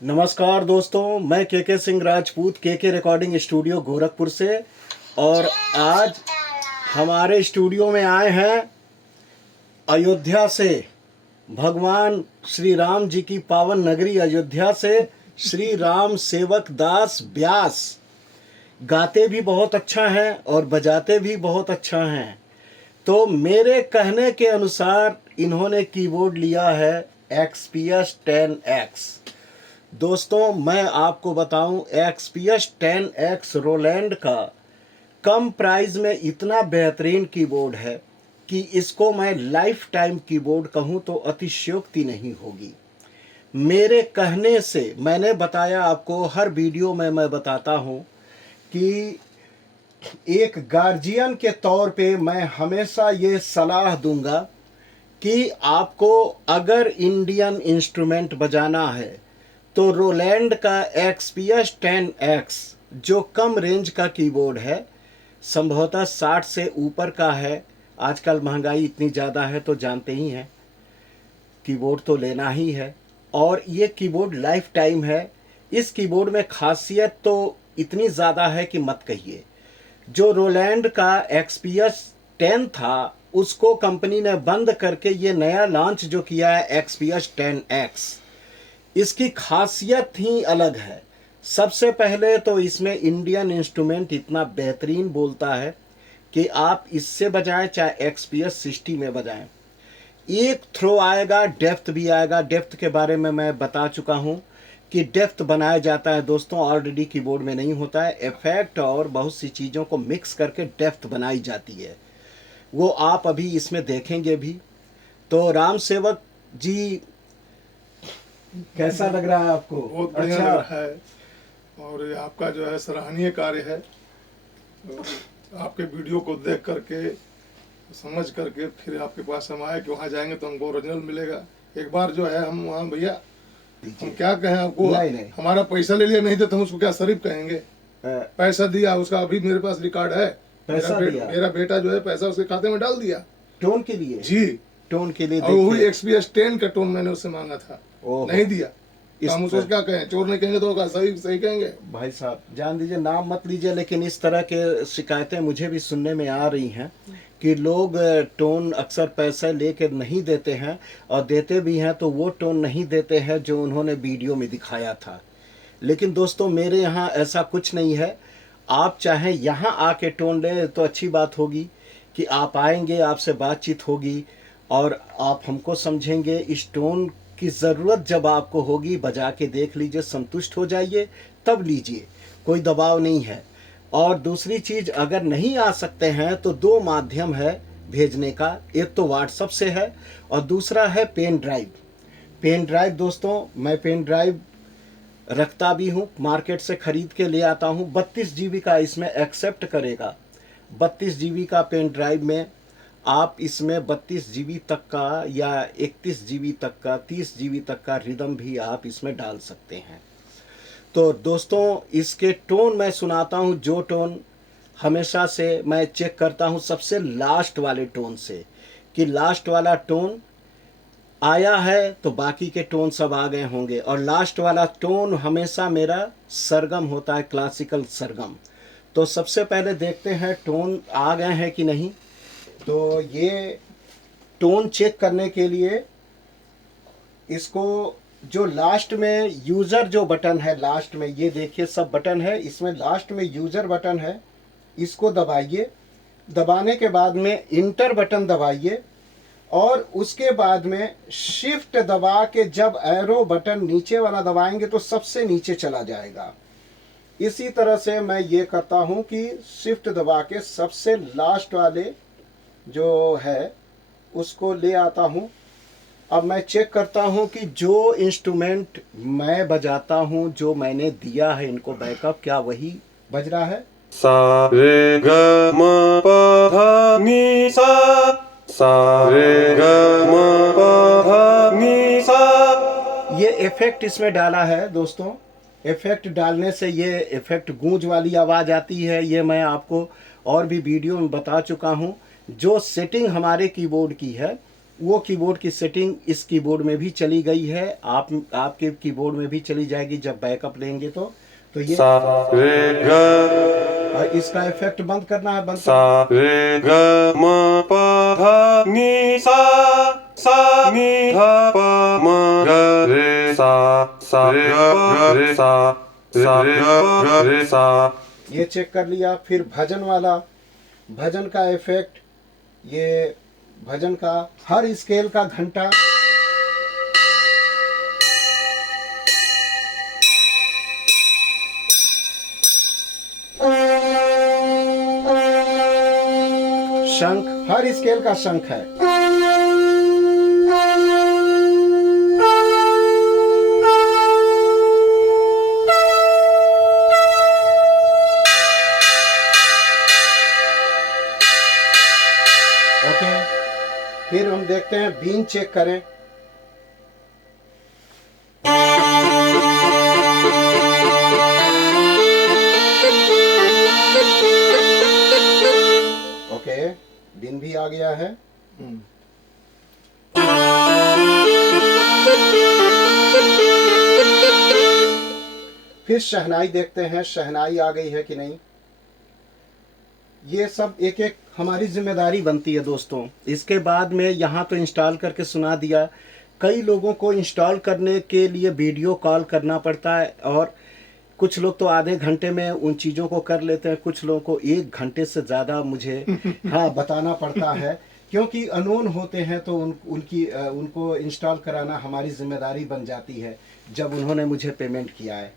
नमस्कार दोस्तों, मैं के सिंह राजपूत के रिकॉर्डिंग स्टूडियो गोरखपुर से। और आज हमारे स्टूडियो में आए हैं अयोध्या से, भगवान श्री राम जी की पावन नगरी अयोध्या से श्री राम सेवक दास व्यास। गाते भी बहुत अच्छा हैं और बजाते भी बहुत अच्छा हैं। तो मेरे कहने के अनुसार इन्होंने कीबोर्ड लिया है XPS 10X। दोस्तों, मैं आपको बताऊं, XPS 10X रोलैंड का कम प्राइस में इतना बेहतरीन कीबोर्ड है कि इसको मैं लाइफ टाइम कीबोर्ड कहूं तो अतिशयोक्ति नहीं होगी। मेरे कहने से मैंने बताया, आपको हर वीडियो में मैं बताता हूं कि एक गार्जियन के तौर पे मैं हमेशा ये सलाह दूंगा कि आपको अगर इंडियन इंस्ट्रूमेंट बजाना है तो रोलैंड का XPS 10X जो कम रेंज का कीबोर्ड है, संभवतः 60 से ऊपर का है। आजकल महंगाई इतनी ज़्यादा है तो जानते ही हैं, कीबोर्ड तो लेना ही है। और ये कीबोर्ड लाइफ टाइम है। इस कीबोर्ड में खासियत तो इतनी ज़्यादा है कि मत कहिए। जो रोलैंड का XPS 10 था उसको कंपनी ने बंद करके ये नया लॉन्च जो किया है XPS 10X, इसकी खासियत ही अलग है। सबसे पहले तो इसमें इंडियन इंस्ट्रूमेंट इतना बेहतरीन बोलता है कि आप इससे बजाएं चाहे XPS 60 में बजाएं, एक थ्रो आएगा, डेप्थ भी आएगा। डेप्थ के बारे में मैं बता चुका हूं कि डेप्थ बनाया जाता है दोस्तों, ऑलरेडी कीबोर्ड में नहीं होता है। इफेक्ट और बहुत सी चीज़ों को मिक्स करके डेप्थ बनाई जाती है, वो आप अभी इसमें देखेंगे भी। तो राम सेवक जी, कैसा लग रहा है आपको? बहुत बढ़िया लग रहा है और ये आपका जो है सराहनीय कार्य है। तो आपके वीडियो को देख करके समझ करके फिर आपके पास हम आए कि वहाँ जाएंगे तो हमको ओरिजिनल मिलेगा। एक बार जो है हम वहाँ, भैया हम क्या कहें आपको, नहीं। हमारा पैसा ले लिया, नहीं तो हम उसको क्या शरीफ कहेंगे। पैसा दिया उसका, अभी मेरे पास रिकॉर्ड है। मेरा बेटा जो है पैसा उसके खाते में डाल दिया टोन के लिए। जी, टोन के लिए। और वही XPS 10 का टोन मैंने उससे मांगा था, नहीं दिया। तो हम उसको क्या कहें, चोर नहीं कहेंगे तो सही कहेंगे। भाई साहब जान दीजिए, नाम मत लीजिए, लेकिन इस तरह के शिकायतें मुझे भी सुनने में आ रही हैं कि लोग टोन अक्सर पैसे लेकर नहीं देते हैं, और देते भी हैं तो वो टोन नहीं देते हैं जो उन्होंने वीडियो में दिखाया था। लेकिन दोस्तों, मेरे यहाँ ऐसा कुछ नहीं है। आप चाहें यहाँ आके टोन लें तो अच्छी बात होगी कि आप आएंगे, आपसे बातचीत होगी और आप हमको समझेंगे। इस टोन की ज़रूरत जब आपको होगी, बजा के देख लीजिए, संतुष्ट हो जाइए, तब लीजिए, कोई दबाव नहीं है। और दूसरी चीज़, अगर नहीं आ सकते हैं तो दो माध्यम है भेजने का। एक तो व्हाट्सएप से है और दूसरा है पेन ड्राइव। पेन ड्राइव दोस्तों, मैं पेन ड्राइव रखता भी हूँ, मार्केट से ख़रीद के ले आता हूँ। 32 GB का इसमें एक्सेप्ट करेगा। 32 GB का पेन ड्राइव में आप इसमें 32 GB तक का या 31 GB तक का, 30 GB तक का रिदम भी आप इसमें डाल सकते हैं। तो दोस्तों, इसके टोन मैं सुनाता हूँ। जो टोन हमेशा से मैं चेक करता हूँ सबसे लास्ट वाले टोन से, कि लास्ट वाला टोन आया है तो बाकी के टोन सब आ गए होंगे। और लास्ट वाला टोन हमेशा मेरा सरगम होता है, क्लासिकल सरगम। तो सबसे पहले देखते हैं टोन आ गए हैं कि नहीं। तो ये टोन चेक करने के लिए इसको, जो लास्ट में यूज़र जो बटन है, लास्ट में ये देखिए सब बटन है, इसमें लास्ट में यूज़र बटन है, इसको दबाइए। दबाने के बाद में इंटर बटन दबाइए और उसके बाद में शिफ्ट दबा के जब एरो बटन नीचे वाला दबाएंगे तो सबसे नीचे चला जाएगा। इसी तरह से मैं ये करता हूँ कि शिफ्ट दबा के सबसे लास्ट वाले जो है उसको ले आता हूँ। अब मैं चेक करता हूँ कि जो इंस्ट्रूमेंट मैं बजाता हूँ, जो मैंने दिया है इनको बैकअप, क्या वही बज रहा है। सा रे ग म प ध नि सा, सा रे ग म प ध नि सा। ये इफेक्ट इसमें डाला है दोस्तों। इफेक्ट डालने से ये इफेक्ट गूंज वाली आवाज़ आती है। ये मैं आपको और भी वीडियो में बता चुका हूँ। जो सेटिंग हमारे कीबोर्ड की है वो कीबोर्ड की सेटिंग इस कीबोर्ड में भी चली गई है, आपके कीबोर्ड में भी चली जाएगी जब बैकअप लेंगे तो ये सा रे ग इसका इफेक्ट बंद करना है, बंद सा रे ग म प ध नि सा नि ध प म ग रे सा रे ग रे सा रे ग रे सा। ये चेक कर लिया। फिर भजन वाला, भजन का इफेक्ट, ये भजन का हर स्केल का घंटा, शंख, हर स्केल का शंख है। ओके, फिर हम देखते हैं बीन चेक करें। ओके, बीन भी आ गया है। फिर शहनाई देखते हैं, शहनाई आ गई है कि नहीं। ये सब एक एक हमारी जिम्मेदारी बनती है दोस्तों। इसके बाद में यहाँ तो इंस्टॉल करके सुना दिया। कई लोगों को इंस्टॉल करने के लिए वीडियो कॉल करना पड़ता है, और कुछ लोग तो आधे घंटे में उन चीज़ों को कर लेते हैं, कुछ लोगों को 1 घंटे से ज़्यादा मुझे हाँ बताना पड़ता है, क्योंकि अननोन होते हैं तो उनको इंस्टॉल कराना हमारी जिम्मेदारी बन जाती है जब उन्होंने मुझे पेमेंट किया है।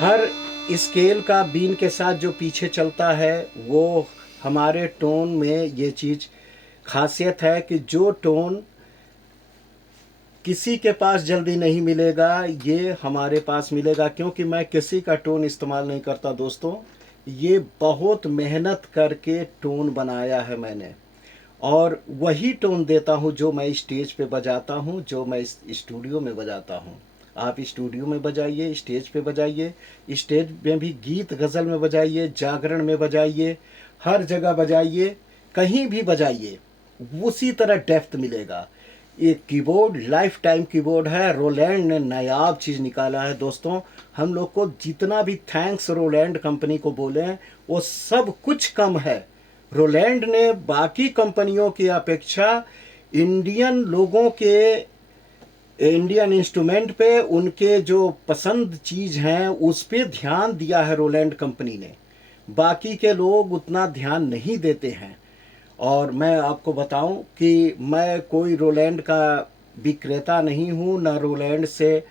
हर स्केल का बीन के साथ जो पीछे चलता है, वो हमारे टोन में ये चीज़ खासियत है कि जो टोन किसी के पास जल्दी नहीं मिलेगा, ये हमारे पास मिलेगा। क्योंकि मैं किसी का टोन इस्तेमाल नहीं करता दोस्तों, ये बहुत मेहनत करके टोन बनाया है मैंने, और वही टोन देता हूँ जो मैं स्टेज पे बजाता हूँ, जो मैं स्टूडियो में बजाता हूँ। आप स्टूडियो में बजाइए, स्टेज पे बजाइए, स्टेज में भी गीत गज़ल में बजाइए, जागरण में बजाइए, हर जगह बजाइए, कहीं भी बजाइए, उसी तरह डेप्थ मिलेगा। ये कीबोर्ड लाइफ टाइम कीबोर्ड है। रोलैंड ने नायाब चीज़ निकाला है दोस्तों। हम लोग को जितना भी थैंक्स रोलैंड कंपनी को बोलें वो सब कुछ कम है। रोलैंड ने बाकी कंपनियों की अपेक्षा इंडियन लोगों के, इंडियन इंस्ट्रूमेंट पे उनके जो पसंद चीज़ हैं उस पे ध्यान दिया है रोलैंड कंपनी ने। बाकी के लोग उतना ध्यान नहीं देते हैं। और मैं आपको बताऊं कि मैं कोई रोलैंड का विक्रेता नहीं हूं, ना रोलैंड से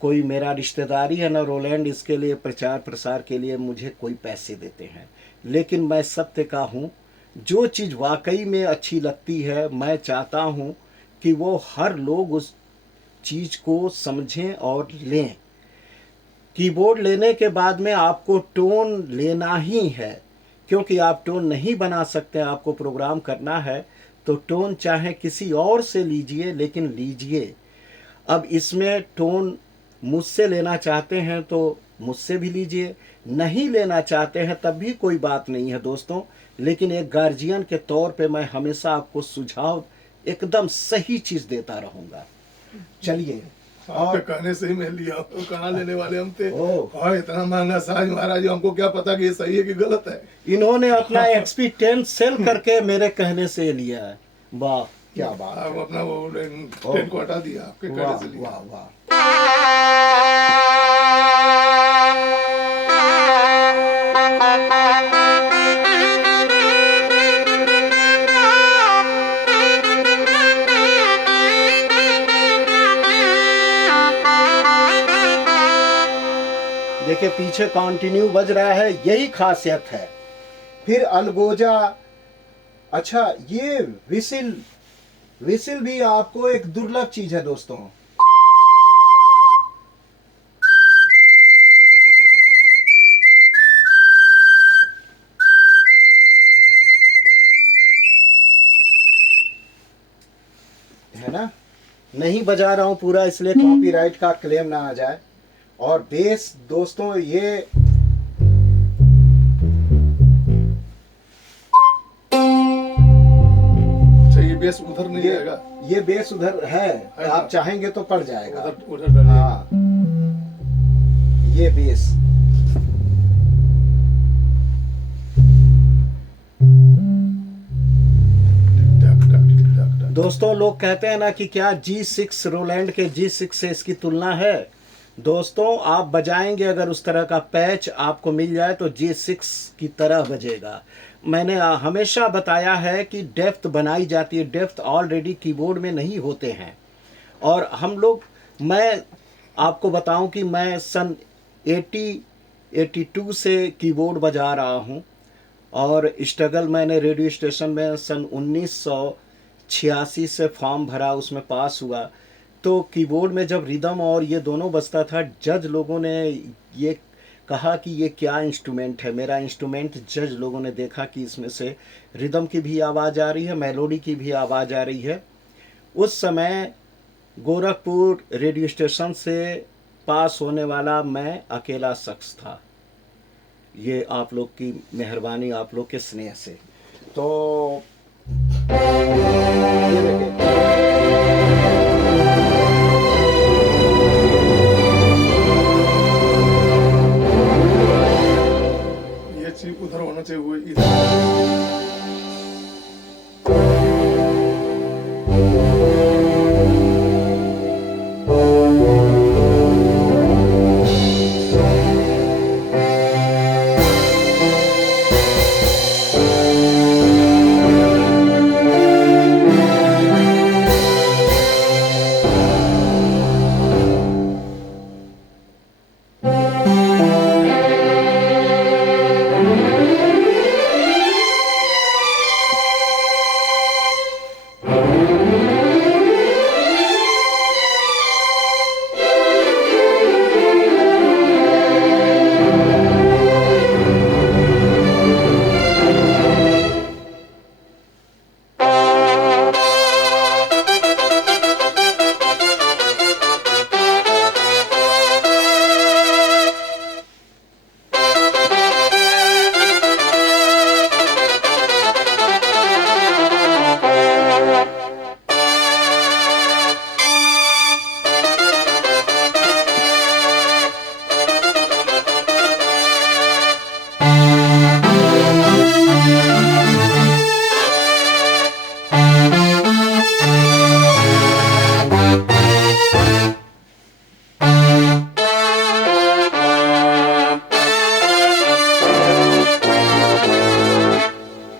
कोई मेरा रिश्तेदारी है, ना रोलैंड इसके लिए प्रचार प्रसार के लिए मुझे कोई पैसे देते हैं। लेकिन मैं सत्य का हूं, जो चीज़ वाकई में अच्छी लगती है मैं चाहता हूं कि वो हर लोग उस चीज़ को समझें और लें। कीबोर्ड लेने के बाद में आपको टोन लेना ही है, क्योंकि आप टोन नहीं बना सकते। आपको प्रोग्राम करना है तो टोन चाहे किसी और से लीजिए, लेकिन लीजिए। अब इसमें टोन मुझसे लेना चाहते हैं तो मुझसे भी लीजिए, नहीं लेना चाहते हैं तब भी कोई बात नहीं है दोस्तों। लेकिन एक गार्जियन के तौर पे मैं हमेशा आपको सुझाव एकदम सही चीज़ देता रहूँगा। चलिए, आपके कहने से ही मैं लिया, तो कहाँ लेने वाले हम थे। और इतना महंगा साज महाराज, हमको क्या पता कि ये सही है कि गलत है। इन्होंने अपना XP10 सेल करके मेरे कहने से लिया है। वाह क्या बात आप है। अपना वो 10 को हटा दिया, आपके कहने से लिया। वाह वाह। देखिए पीछे कंटिन्यू बज रहा है, यही खासियत है। फिर अलगोजा अच्छा, ये विसिल विसिल भी आपको एक दुर्लभ चीज है दोस्तों। है ना, नहीं बजा रहा हूं पूरा इसलिए कॉपीराइट का क्लेम ना आ जाए। और बेस दोस्तों ये अच्छा, ये बेस उधर नहीं जाएगा, ये बेस उधर है, आप चाहेंगे तो पड़ जाएगा। उधर उधर डालिए। हाँ, ये बेस टक टक टक टक। दोस्तों, लोग कहते हैं ना कि क्या G6 रोलैंड के G6 से इसकी तुलना है। दोस्तों, आप बजाएंगे अगर उस तरह का पैच आपको मिल जाए तो G6 की तरह बजेगा। मैंने हमेशा बताया है कि डेप्थ बनाई जाती है, डेप्थ ऑलरेडी कीबोर्ड में नहीं होते हैं। और हम लोग, मैं आपको बताऊं कि मैं सन 82 से कीबोर्ड बजा रहा हूं। और स्ट्रगल मैंने रेडियो स्टेशन में सन 1986 से फॉर्म भरा, उसमें पास हुआ। तो कीबोर्ड में जब रिदम और ये दोनों बजता था, जज लोगों ने ये कहा कि ये क्या इंस्ट्रूमेंट है। मेरा इंस्ट्रूमेंट जज लोगों ने देखा कि इसमें से रिदम की भी आवाज़ आ रही है, मेलोडी की भी आवाज़ आ रही है। उस समय गोरखपुर रेडियो स्टेशन से पास होने वाला मैं अकेला शख्स था। ये आप लोग की मेहरबानी, आप लोग के स्नेह से। तो ये देखिए, ये चीज उधर होना चाहिए, वो इधर।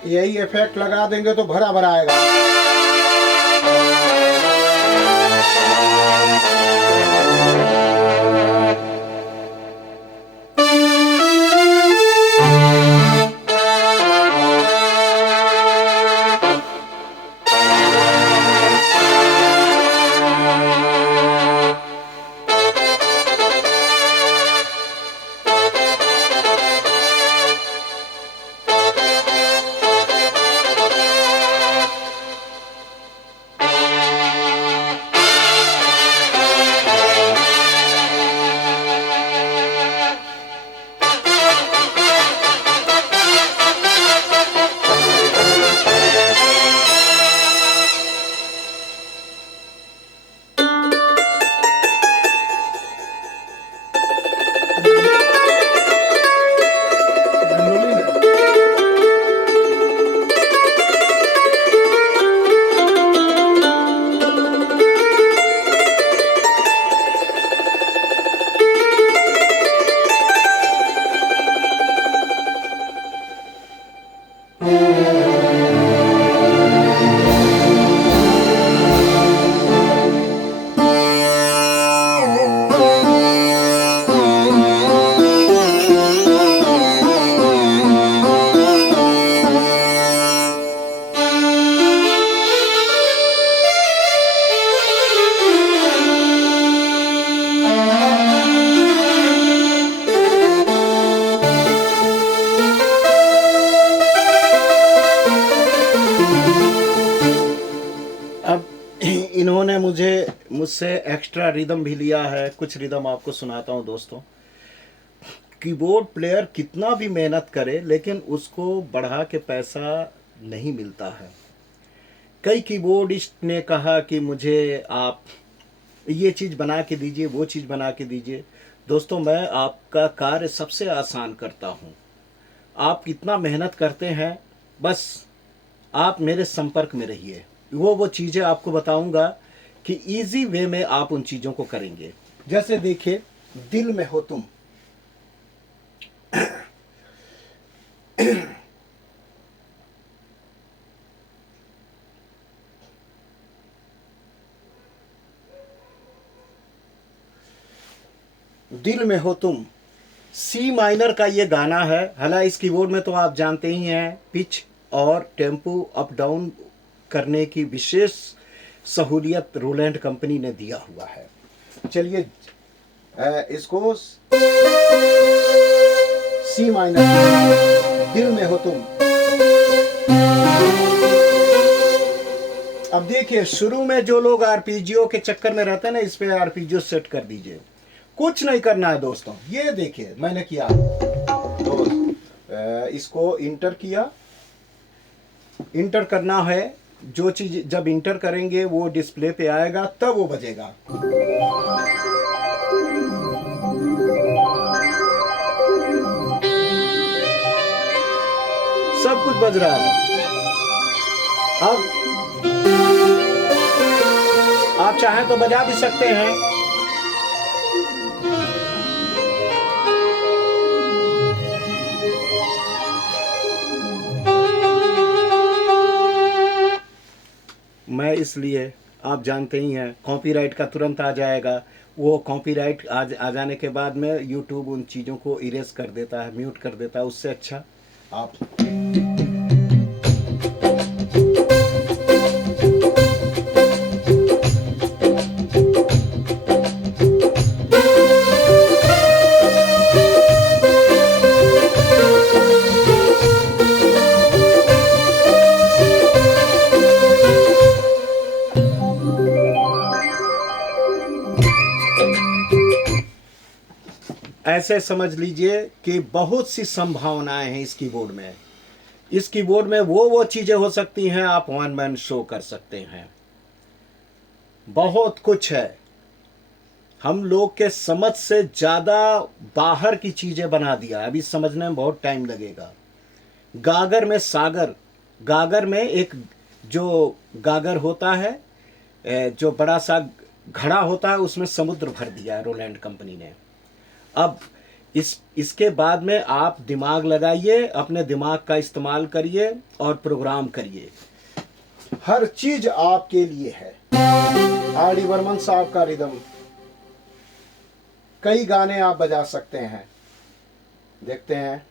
यही इफेक्ट लगा देंगे तो भरा भरा आएगा। मुझसे एक्स्ट्रा रिदम भी लिया है, कुछ रिदम आपको सुनाता हूँ दोस्तों। कीबोर्ड प्लेयर कितना भी मेहनत करे लेकिन उसको बढ़ा के पैसा नहीं मिलता है। कई कीबोर्डिस्ट ने कहा कि मुझे आप ये चीज़ बना के दीजिए, वो चीज़ बना के दीजिए। दोस्तों, मैं आपका कार्य सबसे आसान करता हूँ। आप कितना मेहनत करते हैं, बस आप मेरे संपर्क में रहिए, वो चीज़ें आपको बताऊंगा कि इजी वे में आप उन चीज़ों को करेंगे। जैसे देखिए, दिल में हो तुम, दिल में हो तुम सी माइनर का ये गाना है। हालांकि इस कीबोर्ड में तो आप जानते ही हैं, पिच और टेम्पो अप डाउन करने की विशेष सहूलियत रोलैंड कंपनी ने दिया हुआ है। चलिए इसको सी माइनर, दिल में हो तुम। अब देखिए, शुरू में जो लोग आरपीजीओ के चक्कर में रहते हैं ना, इस पे आरपीजीओ सेट कर दीजिए। कुछ नहीं करना है दोस्तों। ये देखिए मैंने किया तो इसको इंटर किया। इंटर करना है, जो चीज जब इंटर करेंगे वो डिस्प्ले पे आएगा, तब वो बजेगा। सब कुछ बज रहा है। अब आप चाहें तो बजा भी सकते हैं। मैं इसलिए, आप जानते ही हैं, कॉपीराइट का तुरंत आ जाएगा। वो कॉपीराइट आ जाने के बाद में यूट्यूब उन चीज़ों को इरेज कर देता है, म्यूट कर देता है। उससे अच्छा आप ऐसे समझ लीजिए कि बहुत सी संभावनाएं हैं इस कीबोर्ड में। इस कीबोर्ड में वो चीजें हो सकती हैं, आप वन मैन शो कर सकते हैं। बहुत कुछ है। हम लोग के समझ से ज्यादा बाहर की चीजें बना दिया। अभी समझने में बहुत टाइम लगेगा। गागर में सागर, गागर में एक जो गागर होता है, जो बड़ा सा घड़ा होता है, उसमें समुद्र भर दिया है रोलैंड कंपनी ने। अब इसके बाद में आप दिमाग लगाइए, अपने दिमाग का इस्तेमाल करिए और प्रोग्राम करिए। हर चीज आपके लिए है। आर डी बर्मन साहब का रिदम, कई गाने आप बजा सकते हैं। देखते हैं।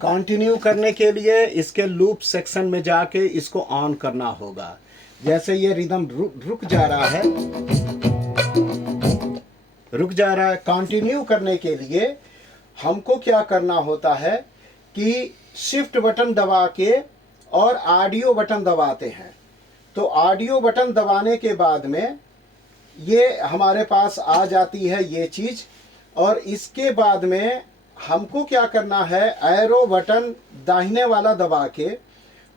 कंटिन्यू करने के लिए इसके लूप सेक्शन में जाके इसको ऑन करना होगा। जैसे ये रिदम रुक जा रहा है, रुक जा रहा है। कंटिन्यू करने के लिए हमको क्या करना होता है कि शिफ्ट बटन दबा के और ऑडियो बटन दबाते हैं। तो ऑडियो बटन दबाने के बाद में ये हमारे पास आ जाती है ये चीज़, और इसके बाद में हमको क्या करना है, एरो बटन दाहिने वाला दबा के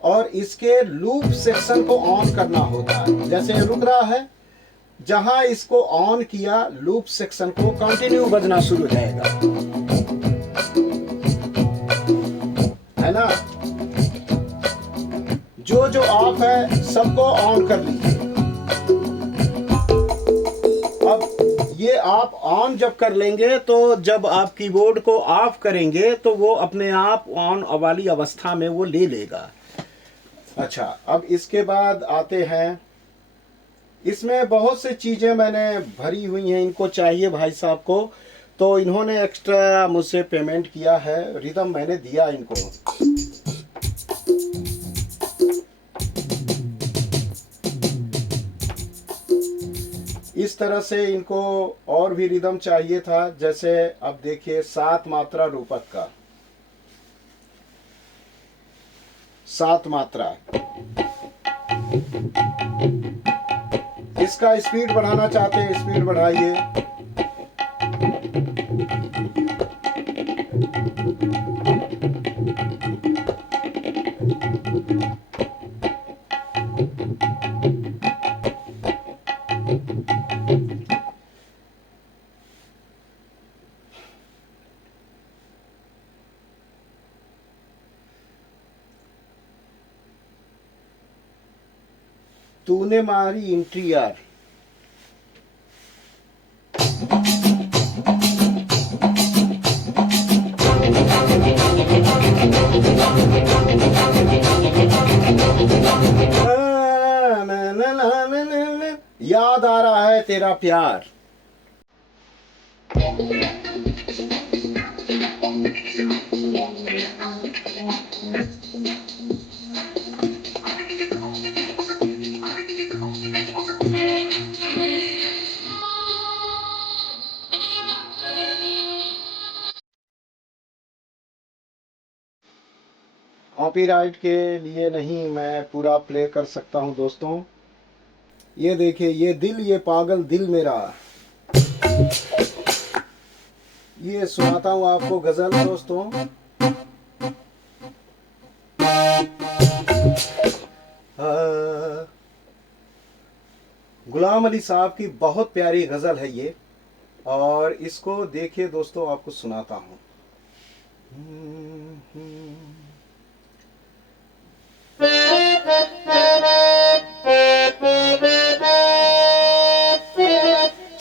और इसके लूप सेक्शन को ऑन करना होता है। जैसे रुक रहा है, जहां इसको ऑन किया लूप सेक्शन को, कंटिन्यू बजना शुरू हो जाएगा, है ना। जो जो जो ऑफ है सबको ऑन कर लीजिए। अब ये आप ऑन जब कर लेंगे तो जब आप कीबोर्ड को ऑफ करेंगे तो वो अपने आप ऑन वाली अवस्था में वो ले लेगा। अच्छा, अब इसके बाद आते हैं, इसमें बहुत से चीज़ें मैंने भरी हुई हैं, इनको चाहिए भाई साहब को, तो इन्होंने एक्स्ट्रा मुझसे पेमेंट किया है, रिदम मैंने दिया इनको। इस तरह से इनको और भी रिदम चाहिए था, जैसे अब देखिए 7 मात्रा रूपक का, 7 मात्रा, इसका स्पीड बढ़ाना चाहते हैं, स्पीड बढ़ाइए। तूने मारी एंट्री यार, याद आ रहा है तेरा प्यार। कॉपीराइट के लिए नहीं, मैं पूरा प्ले कर सकता हूं दोस्तों। ये देखिए, ये दिल, ये पागल दिल मेरा, ये सुनाता हूं आपको गजल दोस्तों। गुलाम अली साहब की बहुत प्यारी गजल है ये, और इसको देखिए दोस्तों, आपको सुनाता हूं।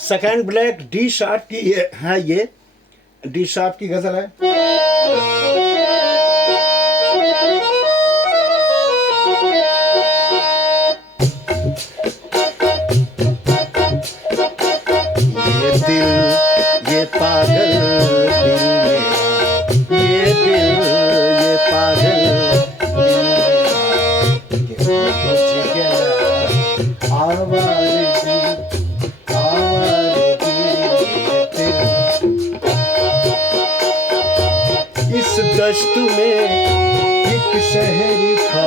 सेकेंड ब्लैक डी शार्प की है, ये डी शार्प की गजल है। ये दिल, ये पागल दिल मेरा, ये दिल, ये पागल दिल मेरा, तुझे क्या आवाज़ दश्त में एक शहर था,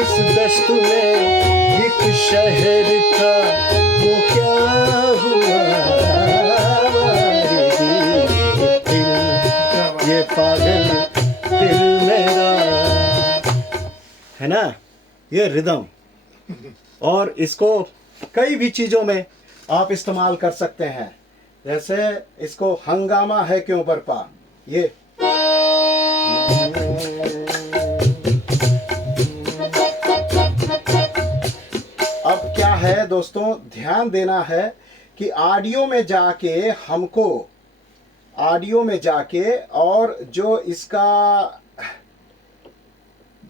इस दश्त में एक शहर था, वो क्या हुआ दिल, ये पागल दिल मेरा, है ना। ये रिदम, और इसको कई भी चीज़ों में आप इस्तेमाल कर सकते हैं, जैसे इसको हंगामा है क्यों बरपा, ये अब क्या है दोस्तों, ध्यान देना है कि ऑडियो में जाके हमको, ऑडियो में जाके, और जो इसका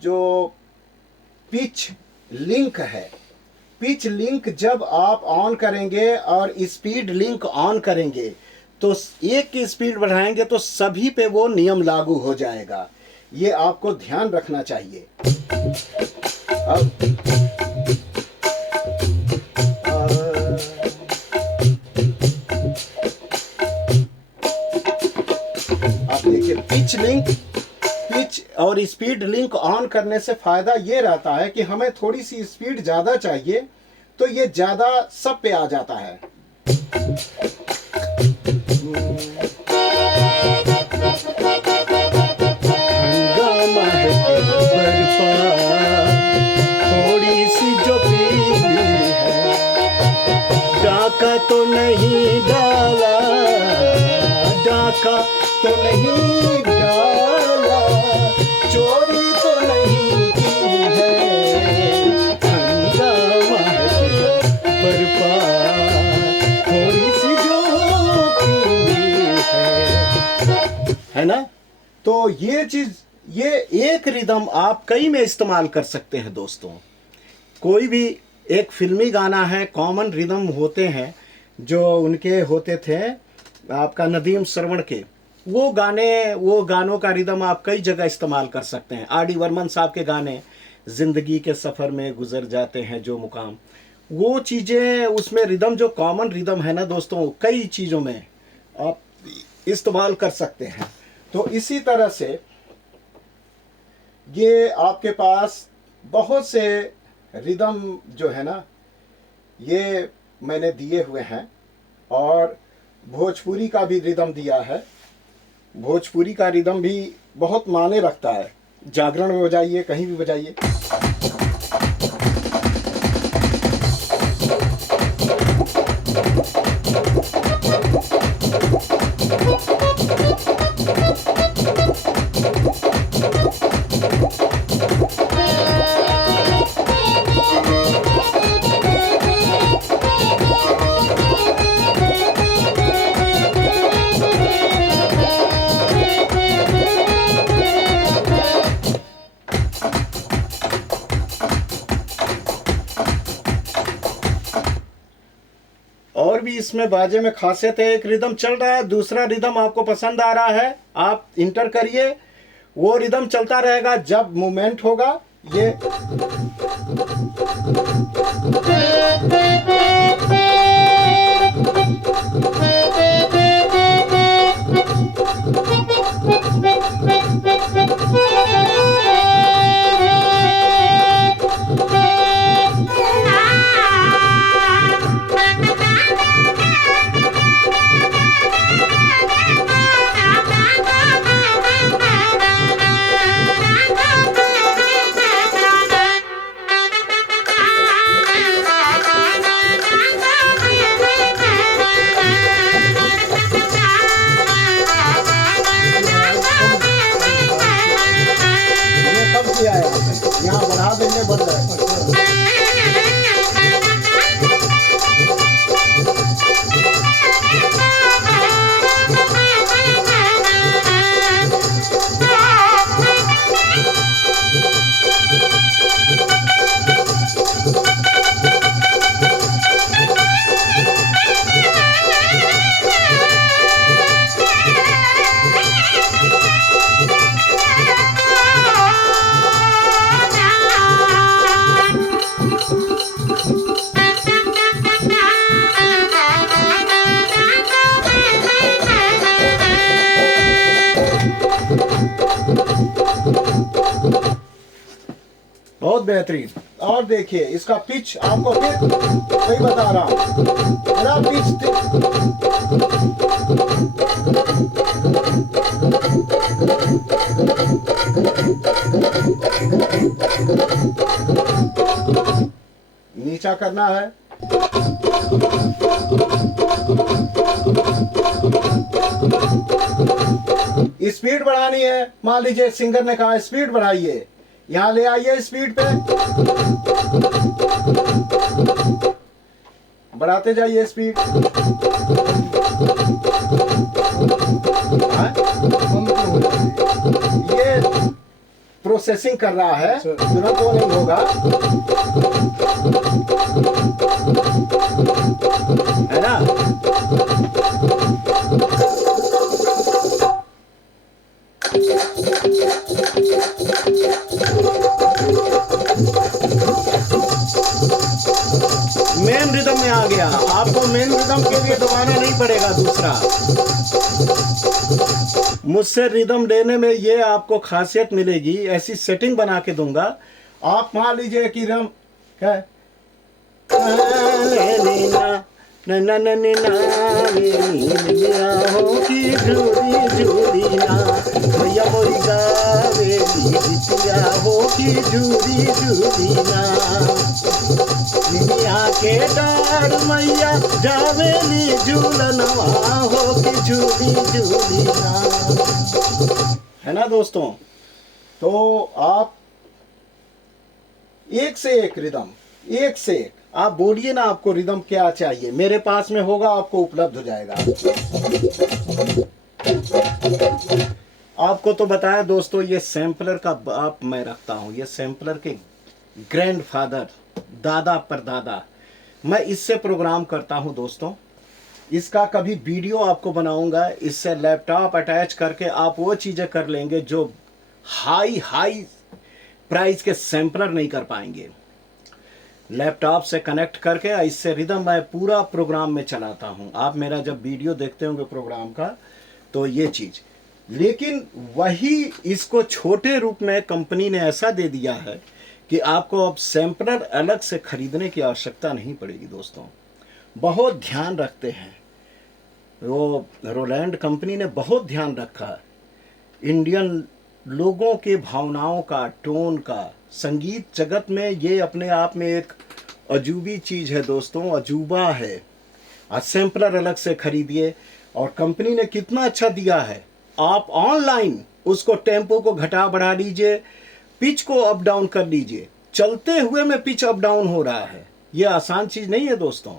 जो पिच लिंक है, पिच लिंक जब आप ऑन करेंगे और स्पीड लिंक ऑन करेंगे तो एक की स्पीड बढ़ाएंगे तो सभी पे वो नियम लागू हो जाएगा। ये आपको ध्यान रखना चाहिए। अब देखिए, पिच लिंक, पिच और स्पीड लिंक ऑन करने से फायदा ये रहता है कि हमें थोड़ी सी स्पीड ज्यादा चाहिए तो ये ज्यादा सब पे आ जाता है। हंगामा है बरपा, थोड़ी सी जो पीली है, डाका तो नहीं डाला, डाका तो नहीं डाला, चोरी तो नहीं की है, है ना। तो ये चीज, ये एक रिदम आप कई में इस्तेमाल कर सकते हैं दोस्तों। कोई भी एक फिल्मी गाना है, कॉमन रिदम होते हैं जो उनके होते थे आपका नदीम श्रवण के, वो गानों का रिदम आप कई जगह इस्तेमाल कर सकते हैं। आर डी बर्मन साहब के गाने, जिंदगी के सफ़र में गुजर जाते हैं जो मुकाम, वो चीज़ें उसमें रिदम जो कॉमन रिदम है ना दोस्तों, कई चीज़ों में आप इस्तेमाल कर सकते हैं। तो इसी तरह से ये आपके पास बहुत से रिदम जो है ना, ये मैंने दिए हुए हैं। और भोजपुरी का भी रिदम दिया है। भोजपुरी का रिदम भी बहुत मायने रखता है। जागरण में बजाइए, कहीं भी बजाइए। और भी इसमें बाजे में खासियत है, एक रिदम चल रहा है, दूसरा रिदम आपको पसंद आ रहा है, आप इंटर करिए, वो रिदम चलता रहेगा। जब मूवमेंट होगा ये यहाँ बढ़ा देंगे, बन जाएगा। बहुत बेहतरीन। और देखिए इसका पिच आपको फिर वही बता रहा हूँ, मेरा पिच नीचा करना है। स्पीड बढ़ानी है, मान लीजिए सिंगर ने कहा स्पीड बढ़ाइए, यहां ले आइए स्पीड पे, बढ़ाते जाइए स्पीड। ये प्रोसेसिंग कर रहा है, तुरंत वो नहीं होगा, है ना। मेन रिदम में आ गया, आपको मेन रिदम के लिए दबाना नहीं पड़ेगा। दूसरा, मुझसे रिदम देने में ये आपको खासियत मिलेगी, ऐसी सेटिंग बना के दूंगा। आप मान लीजिए कि रम क्या है, भैया मोरी गावेली बिटिया हो की झूरी झूरीना, निमिया के डार मैया जावेली झूलनवा हो की झूरी झूरीना, है ना दोस्तों। तो आप एक से एक रिदम, एक से एक आप बोलिए ना, आपको रिदम क्या चाहिए, मेरे पास में होगा, आपको उपलब्ध हो जाएगा। आपको तो बताया दोस्तों, ये सैम्पलर का बाप मैं रखता हूँ, ये सैम्पलर के ग्रैंडफादर, दादा परदादा, मैं इससे प्रोग्राम करता हूँ दोस्तों। इसका कभी वीडियो आपको बनाऊंगा, इससे लैपटॉप अटैच करके आप वो चीज़ें कर लेंगे जो हाई हाई प्राइस के सैम्पलर नहीं कर पाएंगे। लैपटॉप से कनेक्ट करके इससे रिदम मैं पूरा प्रोग्राम में चलाता हूँ। आप मेरा जब वीडियो देखते होंगे प्रोग्राम का, तो ये चीज़, लेकिन वही इसको छोटे रूप में कंपनी ने ऐसा दे दिया है कि आपको अब सैम्पलर अलग से खरीदने की आवश्यकता नहीं पड़ेगी दोस्तों। बहुत ध्यान रखते हैं, वो रोलैंड कंपनी ने बहुत ध्यान रखा इंडियन लोगों के भावनाओं का, टोन का। संगीत जगत में ये अपने आप में एक अजूबी चीज़ है दोस्तों, अजूबा है। आज सैम्पलर अलग से खरीदिए, और कंपनी ने कितना अच्छा दिया है, आप ऑनलाइन उसको टेम्पो को घटा बढ़ा लीजिए, पिच को अप डाउन कर लीजिए, चलते हुए में पिच अप डाउन हो रहा है। ये आसान चीज़ नहीं है दोस्तों।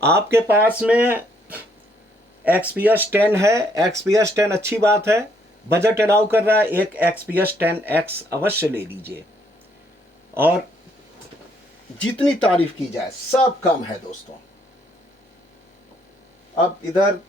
आपके पास में XPS 10 है, XPS 10 अच्छी बात है, बजट अलाउ कर रहा है, एक XPS 10X अवश्य ले लीजिए। और जितनी तारीफ की जाए सब कम है दोस्तों। अब इधर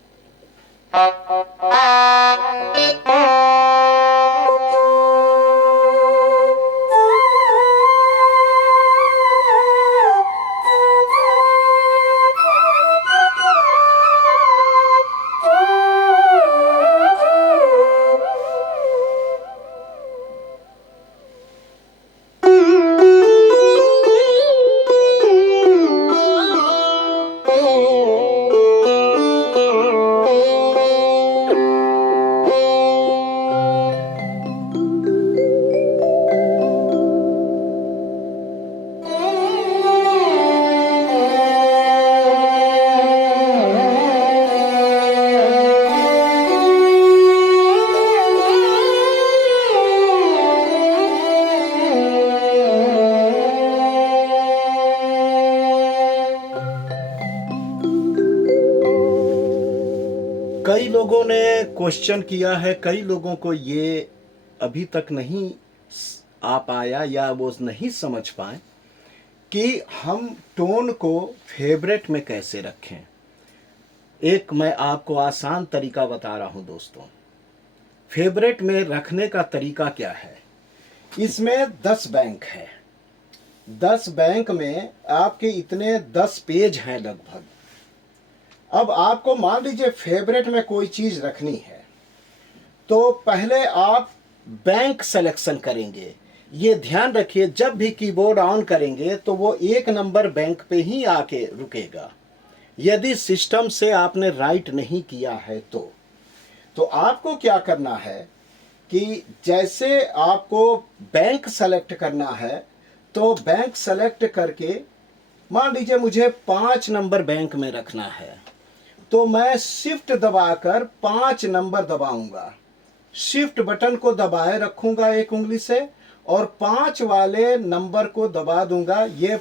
कई लोगों ने क्वेश्चन किया है, कई लोगों को ये अभी तक नहीं आ पाया या वो नहीं समझ पाए कि हम टोन को फेवरेट में कैसे रखें। एक मैं आपको आसान तरीका बता रहा हूं दोस्तों। फेवरेट में रखने का तरीका क्या है, इसमें 10 बैंक है। 10 बैंक में आपके इतने 10 पेज हैं लगभग। अब आपको मान लीजिए फेवरेट में कोई चीज़ रखनी है, तो पहले आप बैंक सिलेक्शन करेंगे। ये ध्यान रखिए, जब भी कीबोर्ड ऑन करेंगे तो वो 1 नंबर बैंक पे ही आके रुकेगा। यदि सिस्टम से आपने राइट नहीं किया है तो आपको क्या करना है कि जैसे आपको बैंक सेलेक्ट करना है, तो बैंक सेलेक्ट करके मान लीजिए मुझे 5 नंबर बैंक में रखना है, तो मैं शिफ्ट दबाकर 5 नंबर दबाऊंगा। शिफ्ट बटन को दबाए रखूंगा एक उंगली से और 5 वाले नंबर को दबा दूंगा। ये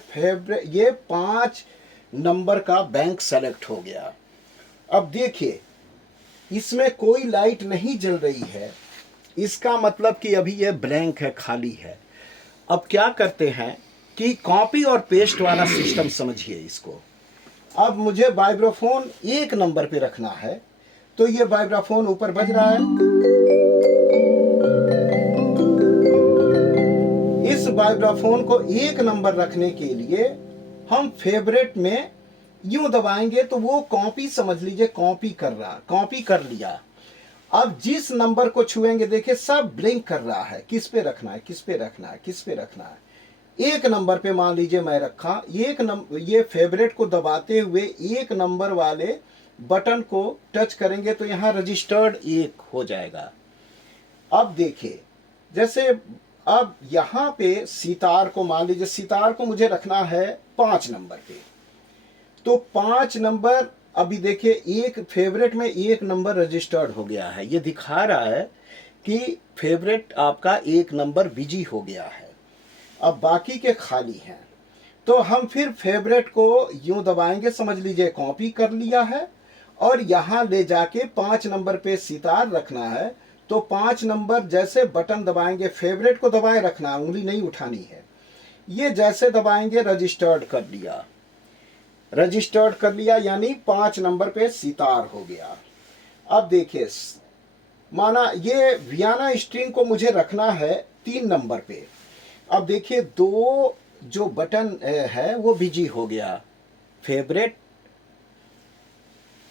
5 नंबर का बैंक सेलेक्ट हो गया। अब देखिए, इसमें कोई लाइट नहीं जल रही है, इसका मतलब कि अभी ये ब्लैंक है, खाली है। अब क्या करते हैं कि कॉपी और पेस्ट वाला सिस्टम समझिए इसको। अब मुझे वाइब्रोफोन 1 नंबर पे रखना है, तो ये वाइब्रोफोन ऊपर बज रहा है। इस वाइब्रोफोन को 1 नंबर रखने के लिए हम फेवरेट में यूं दबाएंगे तो वो कॉपी, समझ लीजिए कॉपी कर लिया। अब जिस नंबर को छुएंगे देखिए सब ब्लिंक कर रहा है, किस पे रखना है, किस पे रखना है, किस पे रखना है। 1 नंबर पे मान लीजिए मैं रखा, ये फेवरेट को दबाते हुए 1 नंबर वाले बटन को टच करेंगे तो यहाँ रजिस्टर्ड 1 हो जाएगा। अब देखिए, जैसे अब यहाँ पे सितार को मान लीजिए, सितार को मुझे रखना है 5 नंबर पे, तो 5 नंबर अभी देखिए एक फेवरेट में 1 नंबर रजिस्टर्ड हो गया है। ये दिखा रहा है कि फेवरेट आपका 1 नंबर बिजी हो गया है। अब बाकी के खाली हैं, तो हम फिर फेवरेट को यूं दबाएंगे, समझ लीजिए कॉपी कर लिया है, और यहाँ ले जाके 5 नंबर पे सितार रखना है, तो 5 नंबर जैसे बटन दबाएंगे, फेवरेट को दबाए रखना, उंगली नहीं उठानी है। ये जैसे दबाएंगे रजिस्टर्ड कर लिया, रजिस्टर्ड कर लिया, यानी 5 नंबर पे सितार हो गया। अब देखिए, माना ये वियाना स्ट्रिंग को मुझे रखना है 3 नंबर पे। अब देखिए 2 जो बटन है वो बिजी हो गया। फेवरेट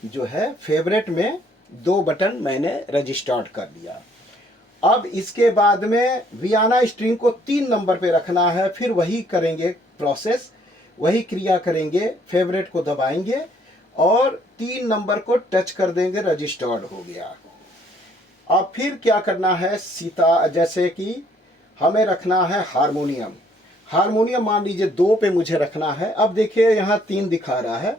जो है, फेवरेट में 2 बटन मैंने रजिस्टर्ड कर लिया। अब इसके बाद में वियाना स्ट्रिंग को 3 नंबर पे रखना है, फिर वही करेंगे प्रोसेस, वही क्रिया करेंगे, फेवरेट को दबाएंगे और 3 नंबर को टच कर देंगे, रजिस्टर्ड हो गया। अब फिर क्या करना है, सीता जैसे कि हमें रखना है हारमोनियम, हारमोनियम मान लीजिए 2 पे मुझे रखना है। अब देखिए यहाँ 3 दिखा रहा है,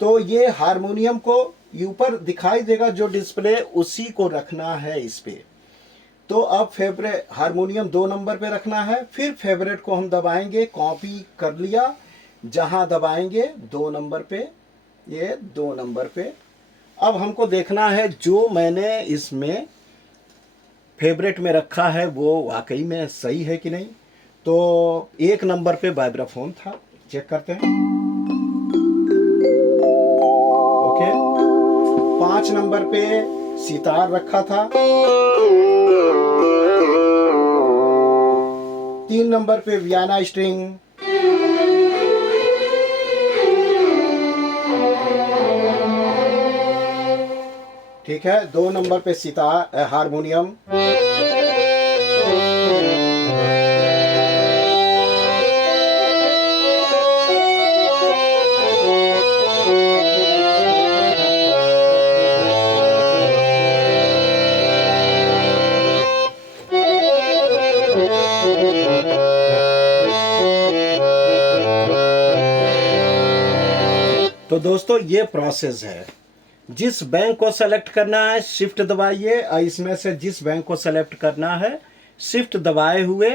तो ये हारमोनियम को ऊपर दिखाई देगा जो डिस्प्ले, उसी को रखना है इस पे। तो अब फेवरेट हारमोनियम 2 नंबर पे रखना है, फिर फेवरेट को हम दबाएंगे, कॉपी कर लिया, जहां दबाएंगे 2 नंबर पे, ये 2 नंबर पे। अब हमको देखना है जो मैंने इसमें फेवरेट में रखा है वो वाकई में सही है कि नहीं। तो 1 नंबर पे वाइब्राफोन था, चेक करते हैं। ओके, 5 नंबर पे सितार रखा था, 3 नंबर पे वियाना स्ट्रिंग, ठीक है, 2 नंबर पे सितार हारमोनियम, तो दोस्तों ये प्रोसेस है। जिस बैंक को सेलेक्ट करना है शिफ्ट दबाइए, और इसमें से जिस बैंक को सेलेक्ट करना है शिफ्ट दबाए हुए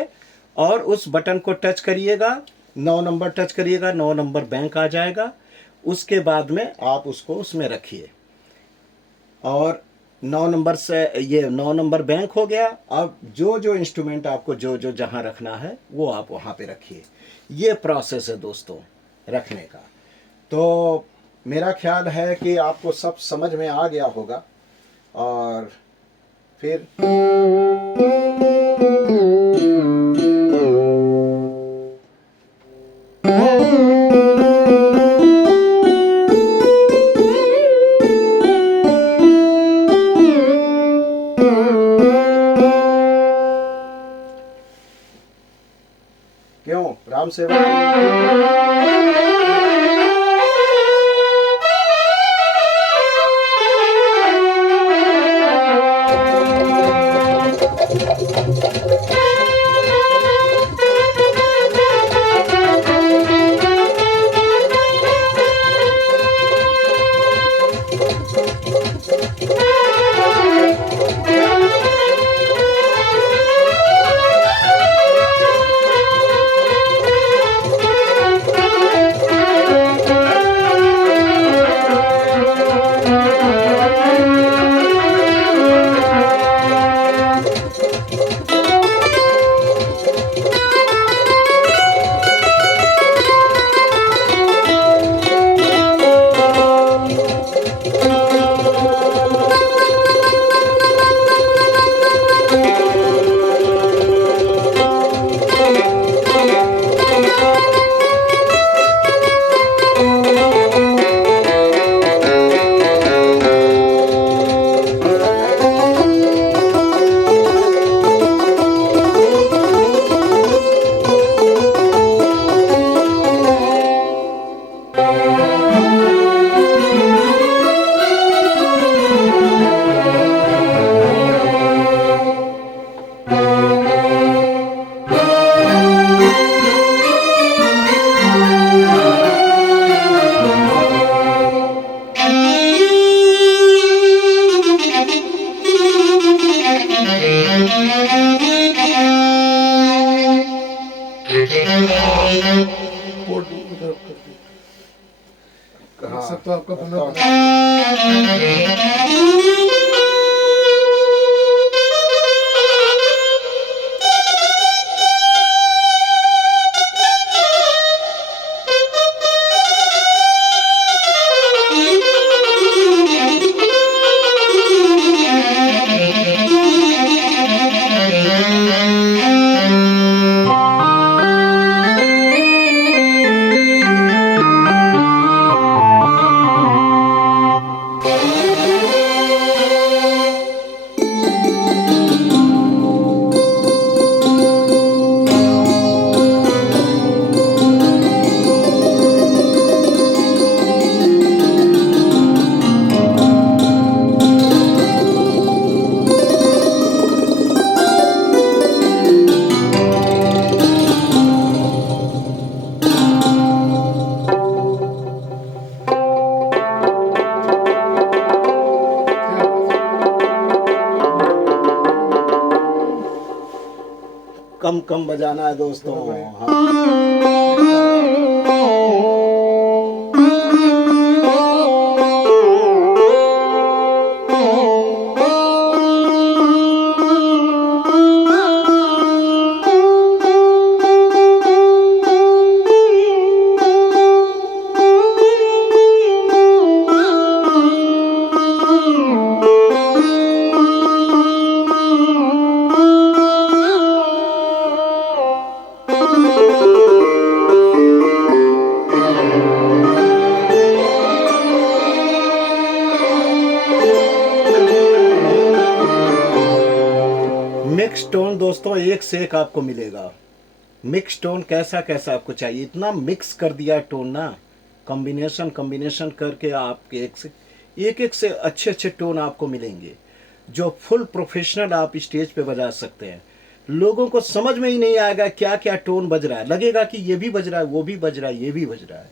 और उस बटन को टच करिएगा, 9 नंबर टच करिएगा, 9 नंबर बैंक आ जाएगा। उसके बाद में आप उसको उसमें रखिए और 9 नंबर से ये 9 नंबर बैंक हो गया। अब जो जो इंस्ट्रूमेंट आपको जो जो जहाँ रखना है वो आप वहाँ पे रखिए। ये प्रोसेस है दोस्तों रखने का। तो मेरा ख्याल है कि आपको सब समझ में आ गया होगा। और फिर क्यों राम सेवा कोड उधर कर दीजिए। सब तो आपका बना कम कम बजाना है दोस्तों। बराबर है। हाँ। मिक्स टोन दोस्तों एक से एक आपको मिलेगा। मिक्स टोन कैसा कैसा आपको चाहिए, इतना मिक्स कर दिया टोन ना, कॉम्बिनेशन कॉम्बिनेशन करके आपके एक से अच्छे अच्छे टोन आपको मिलेंगे, जो फुल प्रोफेशनल आप स्टेज पे बजा सकते हैं। लोगों को समझ में ही नहीं आएगा क्या क्या टोन बज रहा है, लगेगा कि ये भी बज रहा है, वो भी बज रहा है, ये भी बज रहा है।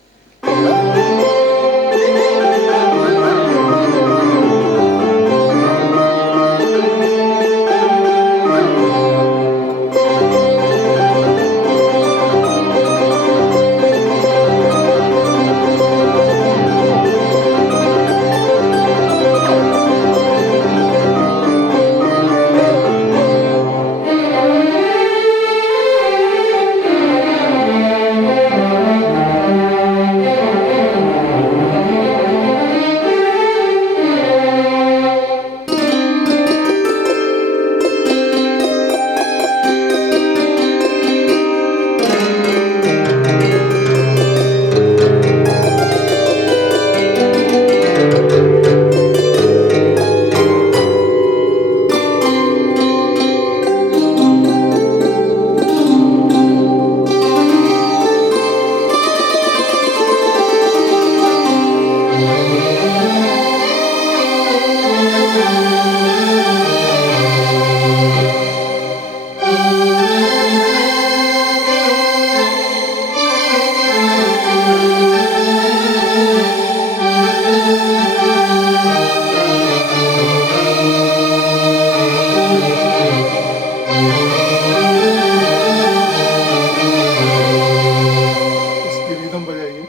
इसकी रिदम बजाइए।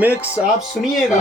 मिक्स आप सुनिएगा।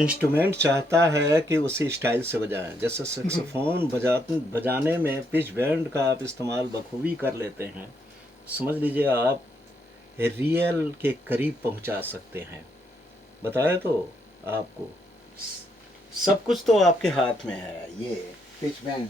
इंस्ट्रूमेंट चाहता है कि उसी स्टाइल से बजाएं। जैसे सैक्सोफोन बजाने में पिच बैंड का आप इस्तेमाल बखूबी कर लेते हैं, समझ लीजिए आप रियल के करीब पहुंचा सकते हैं। बताया तो आपको, सब कुछ तो आपके हाथ में है। ये पिच बैंड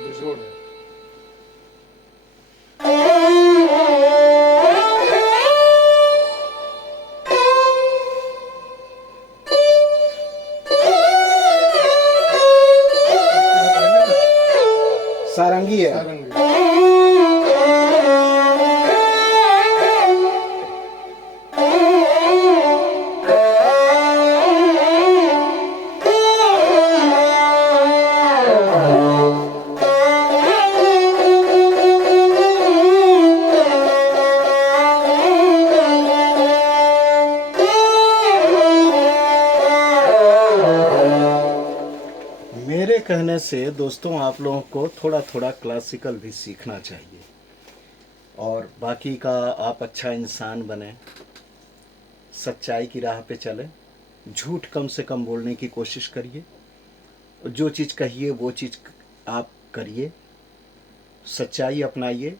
बेजोड़ है। सारंगी है। सारंगी। मेरे कहने से दोस्तों आप लोगों को थोड़ा थोड़ा क्लासिकल भी सीखना चाहिए, और बाकी का आप अच्छा इंसान बने, सच्चाई की राह पे चले, झूठ कम से कम बोलने की कोशिश करिए, जो चीज़ कहिए वो चीज़ आप करिए, सच्चाई अपनाइए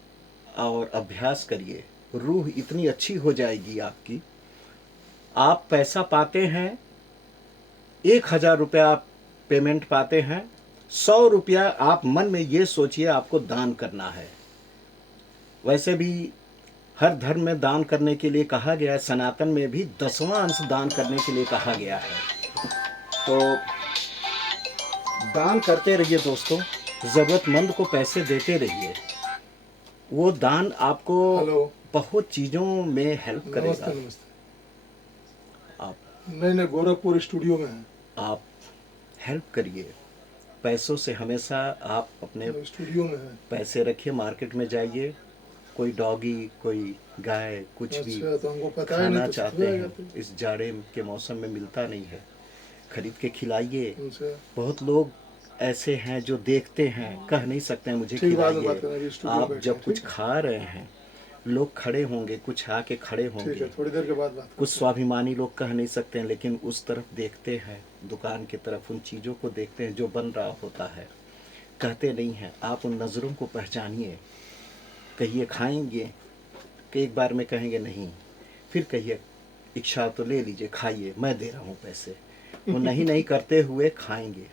और अभ्यास करिए। रूह इतनी अच्छी हो जाएगी आपकी। आप पैसा पाते हैं, 1,000 रुपया आप पेमेंट पाते हैं, 100 रुपया आप मन में ये सोचिए आपको दान करना है। वैसे भी हर धर्म में दान करने के लिए कहा गया है, सनातन में भी 10वां अंश दान करने के लिए कहा गया है। तो दान करते रहिए दोस्तों, ज़रूरतमंद को पैसे देते रहिए। वो दान आपको हेलो। बहुत चीज़ों में हेल्प करेगा। नमस्ते नमस्ते। आप नहीं गोरखपुर स्टूडियो में है। आप हेल्प करिए। पैसों से हमेशा आप अपने स्टूडियो में है। पैसे रखिए, मार्केट में जाइए, कोई डॉगी, कोई गाय, कुछ भी अच्छा, तो हमको पता ही खाना नहीं, तो चाहते आ हैं, जाते। इस जाड़े के मौसम में मिलता नहीं है, खरीद के खिलाइए। अच्छा, बहुत लोग ऐसे हैं जो देखते हैं, कह नहीं सकते हैं मुझे ठीक बात है, बात खिलाइए। करना, स्टूडियो आप बैठे जब हैं, कुछ ठीक? खा रहे हैं, लोग खड़े होंगे, कुछ आके खड़े ठीक होंगे, है, थोड़ी देर के बाद बात कुछ स्वाभिमानी लोग कह नहीं सकते हैं, लेकिन उस तरफ देखते हैं, दुकान की तरफ, उन चीज़ों को देखते हैं जो बन रहा होता है, कहते नहीं हैं। आप उन नज़रों को पहचानिए। कहिए खाएंगे, कि एक बार में कहेंगे नहीं, फिर कहिए इच्छा तो ले लीजिए, खाइए, मैं दे रहा हूँ पैसे। वो नहीं नहीं करते हुए खाएंगे।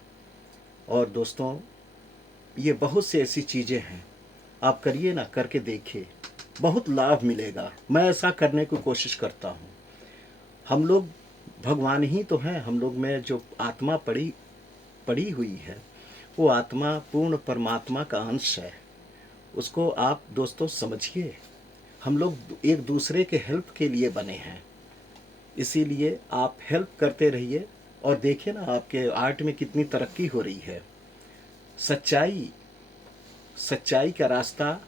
और दोस्तों ये बहुत सी ऐसी चीज़ें हैं, आप करिए ना, करके देखिए, बहुत लाभ मिलेगा। मैं ऐसा करने की कोशिश करता हूँ। हम लोग भगवान ही तो हैं, हम लोग में जो आत्मा पड़ी हुई है, वो आत्मा पूर्ण परमात्मा का अंश है। उसको आप दोस्तों समझिए। हम लोग एक दूसरे के हेल्प के लिए बने हैं, इसीलिए आप हेल्प करते रहिए और देखिए ना आपके आर्ट में कितनी तरक्की हो रही है। सच्चाई का रास्ता,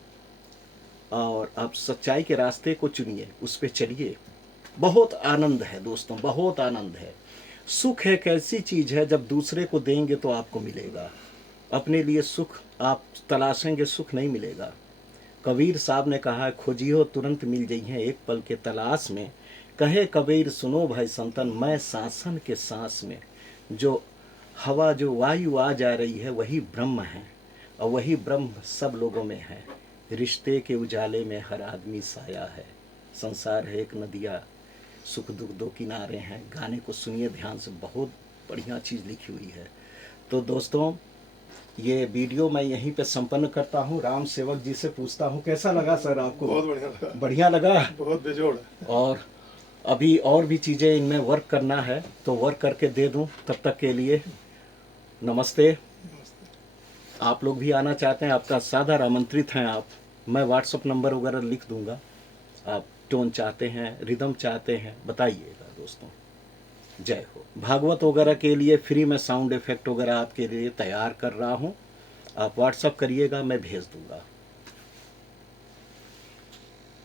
और आप सच्चाई के रास्ते को चुनिए, उस पर चलिए। बहुत आनंद है दोस्तों, बहुत आनंद है। सुख एक ऐसी चीज़ है, जब दूसरे को देंगे तो आपको मिलेगा। अपने लिए सुख आप तलाशेंगे, सुख नहीं मिलेगा। कबीर साहब ने कहा, खोजियो तुरंत मिल जाई है एक पल के तलाश में। कहे कबीर सुनो भाई संतन, मैं सांसन के सांस में। जो हवा, जो वायु आ जा रही है, वही ब्रह्म है, और वही ब्रह्म सब लोगों में है। रिश्ते के उजाले में हर आदमी साया है, संसार है एक नदिया, सुख दुख दो किनारे हैं। गाने को सुनिए ध्यान से, बहुत बढ़िया चीज़ लिखी हुई है। तो दोस्तों, ये वीडियो मैं यहीं पे संपन्न करता हूँ। राम सेवक जी से पूछता हूँ, कैसा लगा सर आपको? बहुत बढ़िया लगा। बढ़िया लगा। बहुत बेजोड़ है। और अभी और भी चीज़ें इनमें वर्क करना है, तो वर्क करके दे दूँ। तब तक के लिए नमस्ते। आप लोग भी आना चाहते हैं, आपका सादर आमंत्रित हैं आप। मैं व्हाट्सअप नंबर वगैरह लिख दूंगा। आप टोन चाहते हैं, रिदम चाहते हैं, बताइएगा दोस्तों। जय हो। भागवत वगैरह के लिए फ्री में साउंड इफेक्ट वगैरह आपके लिए तैयार कर रहा हूँ। आप व्हाट्सअप करिएगा, मैं भेज दूंगा।